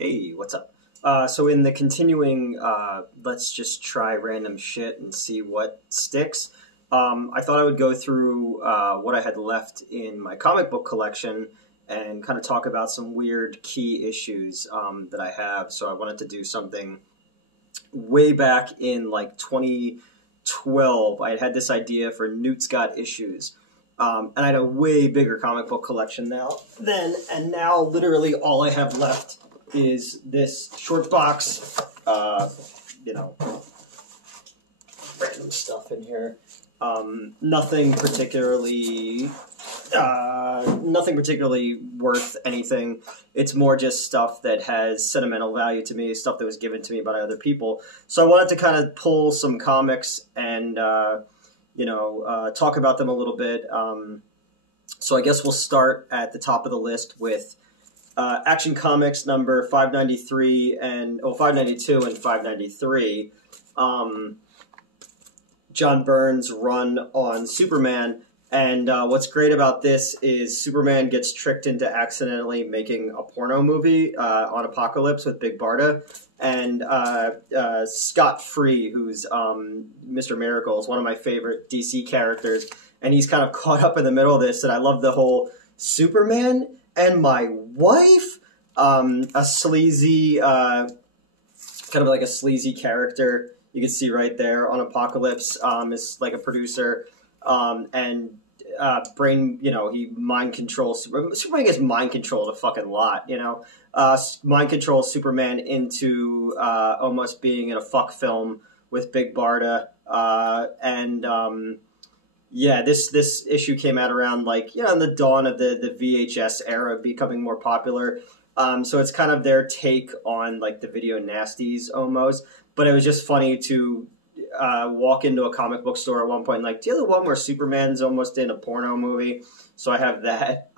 Hey, what's up? So in the continuing, let's just try random shit and see what sticks. I thought I would go through what I had left in my comic book collection and kind of talk about some weird key issues that I have. So I wanted to do something way back in like 2012. I had this idea for Newts Got Issues. And I had a way bigger comic book collection and now literally all I have left is this short box, random stuff in here. Nothing particularly worth anything. It's more just stuff that has sentimental value to me, stuff that was given to me by other people. So I wanted to kind of pull some comics and, talk about them a little bit. So I guess we'll start at the top of the list with Action Comics number 592 and 593. John Byrne's run on Superman. And what's great about this is Superman gets tricked into accidentally making a porno movie on Apocalypse with Big Barda. And Scott Free, who's Mr. Miracle, is one of my favorite DC characters. And he's kind of caught up in the middle of this. And I love the whole Superman and my wife, a sleazy, kind of like a sleazy character. You can see right there on Apocalypse is like a producer, and he mind controls Superman gets mind controlled a fucking lot, mind controls Superman into almost being in a fuck film with Big Barda, this issue came out around in the dawn of the VHS era becoming more popular. So it's kind of their take on like the video nasties almost. But it was just funny to walk into a comic book store at one point and do you have the one where Superman's almost in a porno movie? So I have that.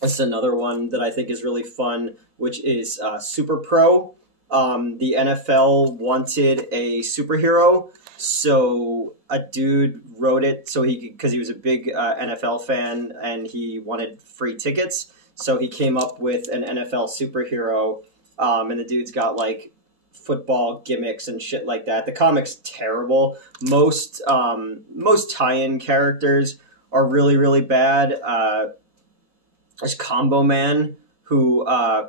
That's another one that I think is really fun, which is Super Pro. The NFL wanted a superhero, so a dude wrote it because he was a big NFL fan and he wanted free tickets. So he came up with an NFL superhero, and the dude's got football gimmicks and shit like that. The comic's terrible. Most tie-in characters are really, really bad. There's Combo Man, who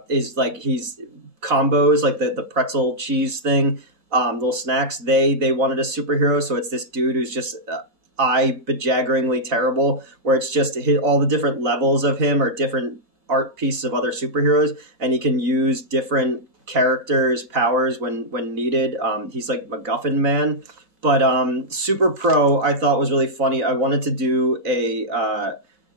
is he's combos, the pretzel cheese thing, little snacks. They wanted a superhero, so it's this dude who's just eye-bejaggeringly terrible, where it's just all the different levels of him are different art pieces of other superheroes, and he can use different characters' powers when needed. He's like MacGuffin Man. But Super Pro I thought was really funny. I wanted to do a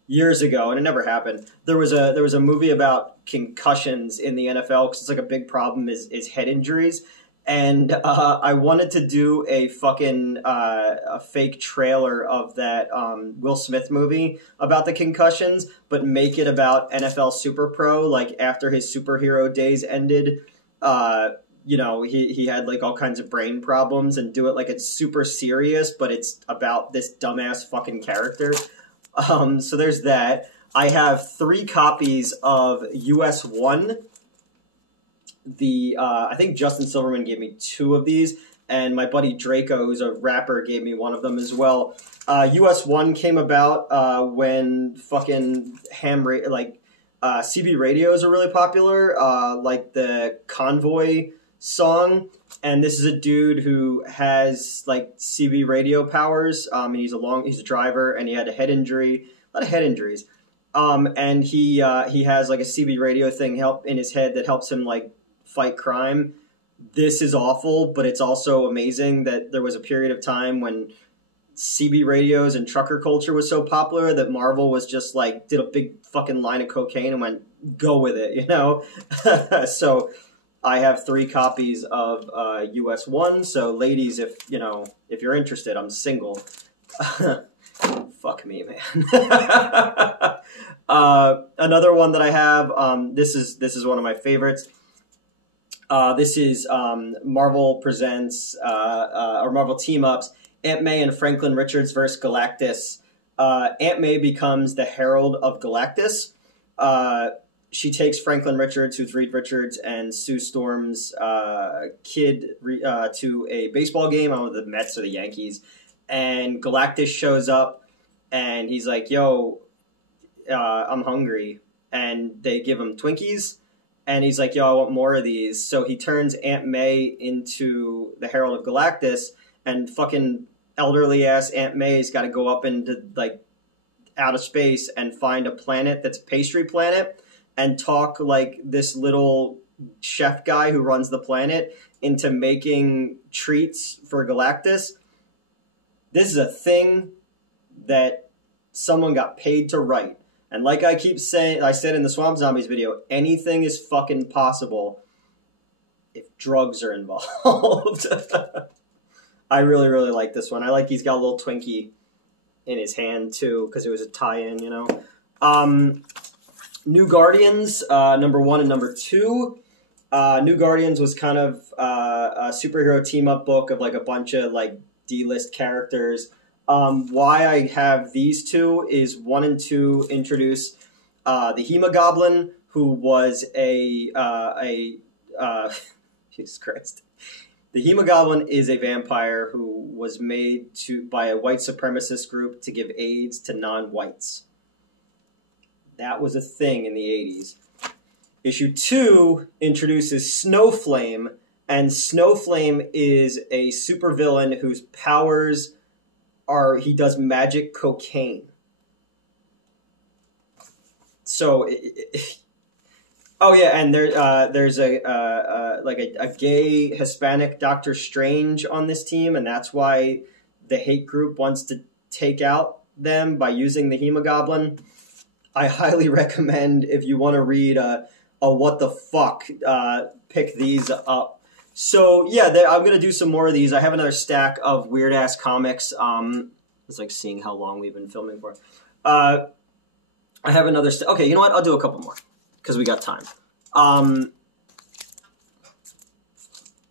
years ago, and it never happened. There was a movie about concussions in the NFL because it's a big problem is head injuries. And I wanted to do a fucking a fake trailer of that Will Smith movie about the concussions, but make it about NFL Super Pro. After his superhero days ended, he had all kinds of brain problems, and do it it's super serious, but it's about this dumbass fucking character. So there's that. I have 3 copies of US 1. I think Justin Silverman gave me 2 of these, and my buddy Draco, who's a rapper, gave me 1 of them as well. US 1 came about when fucking CB radios are really popular, the Convoy song, and this is a dude who has CB radio powers, and he's a driver, and he had a lot of head injuries, and he has a CB radio thing in his head that helps him fight crime. This is awful, but it's also amazing that there was a period of time when CB radios and trucker culture was so popular that Marvel was just did a big fucking line of cocaine and went, go with it, So I have 3 copies of US 1. So ladies, if you're interested, I'm single. Fuck me, man. Another one that I have, this is one of my favorites. This is Marvel presents or Marvel team ups. Aunt May and Franklin Richards versus Galactus. Aunt May becomes the Herald of Galactus. she takes Franklin Richards, who's Reed Richards, and Sue Storm's kid to a baseball game. I don't know, the Mets or the Yankees. And Galactus shows up, and he's like, yo, I'm hungry. And they give him Twinkies. And he's like, yo, I want more of these. So he turns Aunt May into the Herald of Galactus, and fucking elderly-ass Aunt May's got to go up into, like, outer space and find a planet that's a pastry planet and talk, like, this little chef guy who runs the planet into making treats for Galactus. This is a thing that someone got paid to write. And like I keep saying, I said in the Swamp Zombies video, anything is fucking possible if drugs are involved. I really, really like this one. I like he's got a little Twinkie in his hand, too, because it was a tie-in, you know. New Guardians, number 1 and number 2. New Guardians was kind of a superhero team-up book of, like, a bunch of, like, D-list characters. Why I have these two is 1 and 2 introduce the Hemogoblin, who was Jesus Christ. The Hemogoblin is a vampire who was made by a white supremacist group to give AIDS to non-whites. That was a thing in the 80s. Issue 2 introduces Snowflame, and Snowflame is a supervillain whose powers are he does magic cocaine. So, oh yeah, and there's a gay Hispanic Doctor Strange on this team, and that's why the hate group wants to take out them by using the Hemogoblin. I highly recommend, if you want to read a what the fuck, pick these up. So yeah, I'm going to do some more of these. I have another stack of weird-ass comics. It's like seeing how long we've been filming for. I have another okay, you know what? I'll do a couple more because we got time.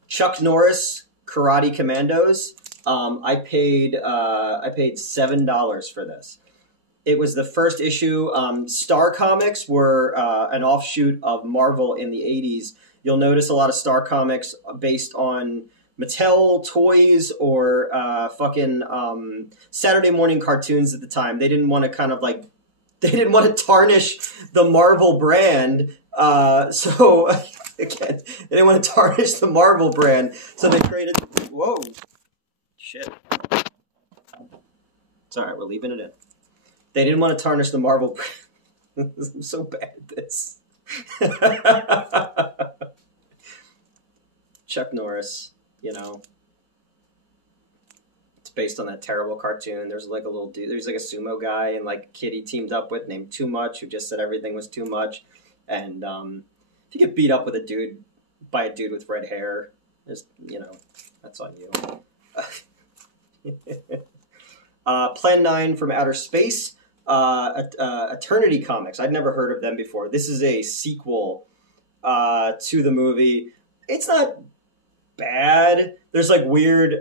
Chuck Norris, Karate Commandos. I paid $7 for this. It was the first issue. Star Comics were an offshoot of Marvel in the 80s. You'll notice a lot of Star Comics based on Mattel toys or fucking Saturday morning cartoons at the time. They didn't want to they didn't want to tarnish the Marvel brand. So again, they didn't want to tarnish the Marvel brand. So they created, whoa, shit. It's all right, we're leaving it in. They didn't want to tarnish the Marvel brand. I'm so bad at this. Chuck Norris, you know. It's based on that terrible cartoon. There's like a little dude, there's like a sumo guy and like a kid he teamed up with named Too Much, who just said everything was too much. And if you get beat up with by a dude with red hair, just, you know, that's on you. Plan 9 from Outer Space. Eternity Comics. I'd never heard of them before. This is a sequel to the movie. It's not bad. There's like weird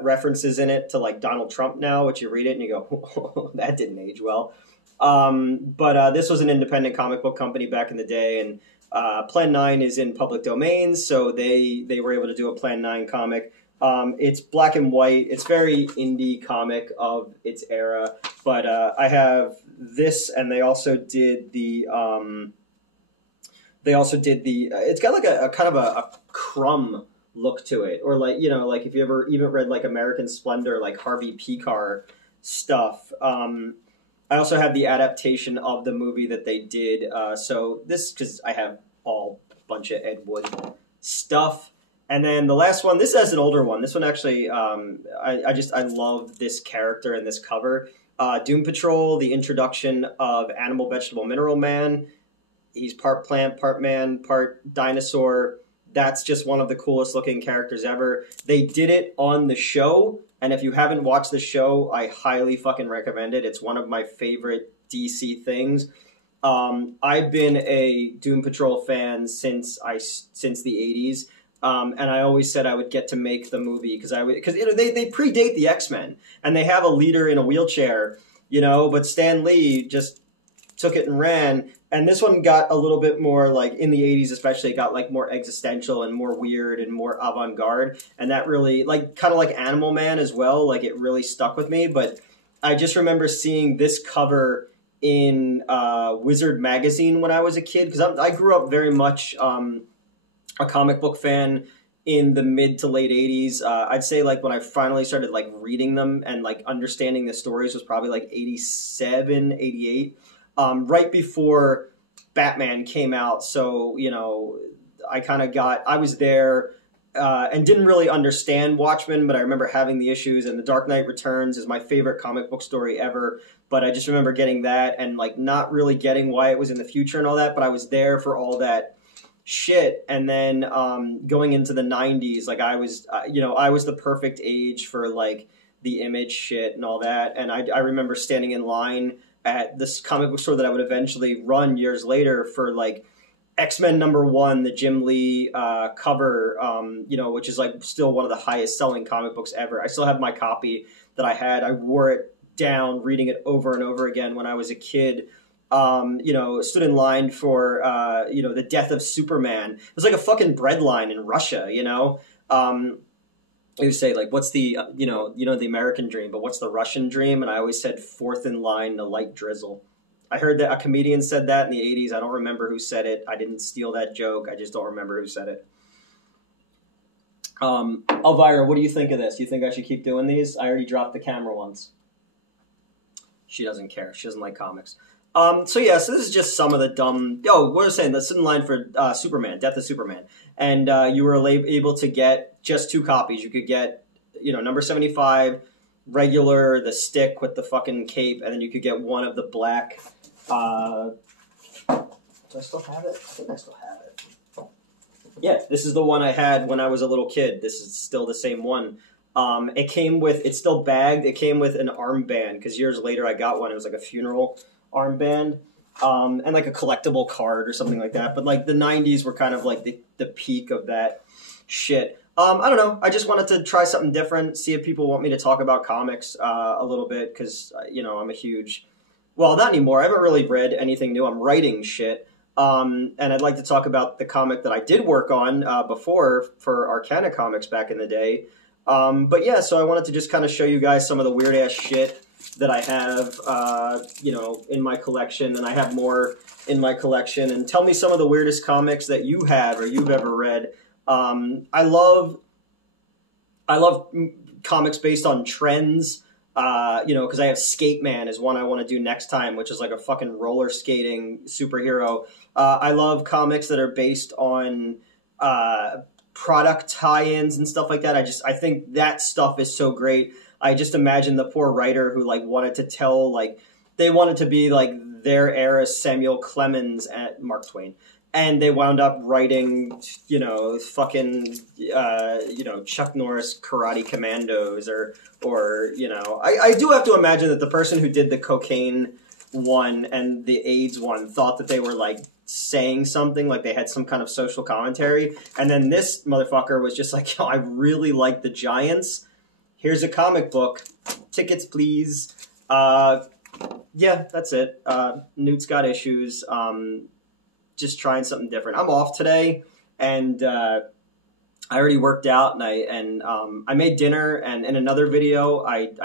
references in it to like Donald Trump now, which you read it and you go, oh, that didn't age well. But this was an independent comic book company back in the day, and Plan 9 is in public domain, so they were able to do a Plan 9 comic. It's black and white. It's very indie comic of its era. But I have this, and they also did the. It's got like a kind of a crumb look to it, or like, you know, like if you ever even read like American Splendor, like Harvey Pekar stuff. I also have the adaptation of the movie that they did. So this, because I have all bunch of Ed Wood stuff. And then the last one, this is an older one. This one actually, I love this character and this cover. Doom Patrol, the introduction of Animal, Vegetable, Mineral Man. He's part plant, part man, part dinosaur. That's just one of the coolest looking characters ever. They did it on the show, and if you haven't watched the show, I highly fucking recommend it. It's one of my favorite DC things. I've been a Doom Patrol fan since the 80s. And I always said I would get to make the movie because you know, they predate the X-Men, and they have a leader in a wheelchair, you know, but Stan Lee just took it and ran. And this one got a little bit more, like, in the 80s especially, it got, like, more existential and more weird and more avant-garde. And that really, like, kind of like Animal Man as well, like, it really stuck with me. But I just remember seeing this cover in Wizard magazine when I was a kid, because I grew up very much a comic book fan in the mid to late 80s. I'd say, like, when I finally started, like, reading them and, like, understanding the stories was probably, like, 87, 88, right before Batman came out. So, you know, I was there and didn't really understand Watchmen, but I remember having the issues, and The Dark Knight Returns is my favorite comic book story ever. But I just remember getting that and, like, not really getting why it was in the future and all that, but I was there for all that shit. And then going into the 90s, like, I was the perfect age for, like, the Image shit and all that. And I remember standing in line at this comic book store that I would eventually run years later for, like, X-Men #1, the Jim Lee cover, which is, like, still one of the highest selling comic books ever. I still have my copy that I had. I wore it down reading it over and over again when I was a kid. Stood in line for, the death of Superman. It was like a fucking bread line in Russia, you know? They would say, like, what's the, the American dream, but what's the Russian dream? And I always said, fourth in line, a light drizzle. I heard that a comedian said that in the 80s. I don't remember who said it. I didn't steal that joke. I just don't remember who said it. Elvira, what do you think of this? You think I should keep doing these? I already dropped the camera once. She doesn't care. She doesn't like comics. So this is just some of the dumb... Oh, what was I saying? That's in line for Superman, Death of Superman. And you were able to get just 2 copies. You could get, number 75, regular, the stick with the fucking cape, and then you could get one of the black... do I still have it? I think I still have it. Yeah, this is the one I had when I was a little kid. This is still the same one. It came with... It's still bagged. It came with an armband, because years later I got one. It was like a funeral armband, and like a collectible card or something like that. But, like, the 90s were kind of like the peak of that shit. I don't know. I just wanted to try something different, see if people want me to talk about comics a little bit, because, I'm a huge... Well, not anymore. I haven't really read anything new. I'm writing shit. And I'd like to talk about the comic that I did work on before for Arcana Comics back in the day. But yeah, so I wanted to just kind of show you guys some of the weird-ass shit that I have, in my collection, and I have more in my collection. And tell me some of the weirdest comics that you have or you've ever read. I love comics based on trends, because I have Skate Man is one I want to do next time, which is like a fucking roller skating superhero. I love comics that are based on product tie-ins and stuff like that. I think that stuff is so great. I just imagine the poor writer who, like, wanted to tell, like, they wanted to be, like, their era Samuel Clemens at Mark Twain. And they wound up writing, fucking, Chuck Norris Karate Commandos or I do have to imagine that the person who did the cocaine one and the AIDS one thought that they were, like, saying something, like they had some kind of social commentary. And then this motherfucker was just like, I really like the Giants. Here's a comic book. Tickets, please. Yeah, that's it. Newts Got Issues. Just trying something different. I'm off today, and I already worked out, and I made dinner. And in another video, I'm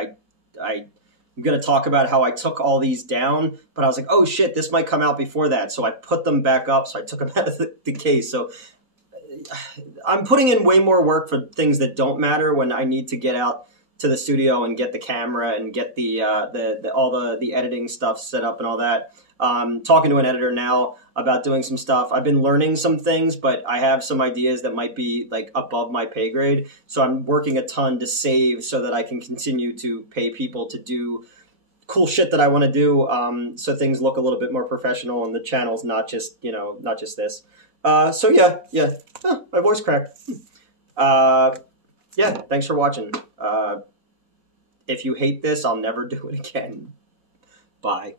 going to talk about how I took all these down, but I was like, oh shit, this might come out before that. So I put them back up, so I took them out of the case. So I'm putting in way more work for things that don't matter when I need to get out to the studio and get the camera and get all the editing stuff set up and all that. Talking to an editor now about doing some stuff. I've been learning some things, but I have some ideas that might be, like, above my pay grade. So I'm working a ton to save so that I can continue to pay people to do cool shit that I want to do. So things look a little bit more professional and the channel's not just this. So yeah. Oh, my voice cracked. Yeah, thanks for watching. If you hate this, I'll never do it again. Bye.